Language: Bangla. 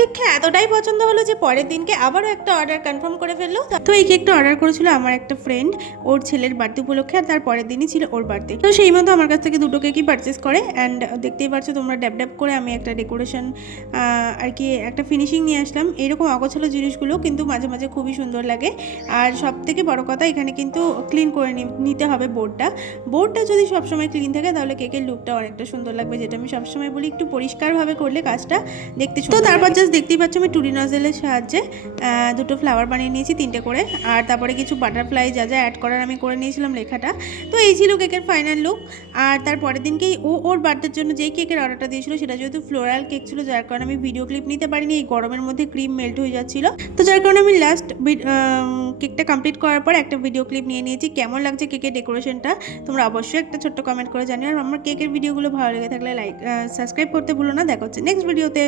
কেক খেয়ে এতটাই পছন্দ হলো যে পরের দিনকে আবারও একটা অর্ডার কনফার্ম করে ফেলল। তো এই কেকটা অর্ডার করেছিল আমার একটা ফ্রেন্ড ওর ছেলের বার্থডে উপলক্ষে আর তার পরের দিনই ছিল ওর বার্থডে তো সেই মতো আমার কাছ থেকে দুটো কেকই পারচেস করে অ্যান্ড দেখতেই পাচ্ছ তোমরা ড্যাব ড্যাব করে আমি একটা ডেকোরেশন আর কি একটা ফিনিশিং নিয়ে আসলাম। এরকম অগোছালো জিনিসগুলো কিন্তু মাঝে মাঝে খুবই সুন্দর লাগে। আর সব থেকে বড় কথা এখানে কিন্তু ক্লিন করে নিতে হবে বোর্ডটা বোর্ডটা যদি সবসময় ক্লিন থাকে তাহলে কেকের লুকটা অনেকটা সুন্দর লাগবে যেটা আমি সবসময় বলি একটু পরিষ্কারভাবে করলে কাজটা দেখতে তো তারপর জাস্ট দেখতেই পাচ্ছ আমি টুরি নজেলের সাহায্যে দুটো ফ্লাওয়ার বানিয়ে নিয়েছি, তিনটে করে। আর তারপরে কিছু বাটারফ্লাই যা যা অ্যাড করার আমি করে নিয়েছিলাম লেখাটা। তো এই ছিল কেকের ফাইনাল লুক আর তার পরের দিনকেই ও ওর বার্থডের জন্য যেই কেকের অর্ডারটা দিয়েছিল, সেটা যেহেতু ফ্লোরাল কেক ছিল, যার কারণে আমি ভিডিও ক্লিপ নিতে পারিনি। এই গরমের মধ্যে ক্রিম মেল্ট হয়ে যাচ্ছিল। তো যার কারণে আমি লাস্ট কেকটা কমপ্লিট করার পর একটা ভিডিও ক্লিপ নিয়ে নিয়েছি। কেমন লাগছে কেকের ডেকোরেশনটা তোমরা অবশ্যই একটা ছোট্ট কমেন্ট করে জানিও। আর আমার কেকের ভিডিওগুলো ভালো লেগে থাকলে লাইক সাবস্ক্রাইব করতে ভুলো না। দেখা হচ্ছে নেক্সট ভিডিওতে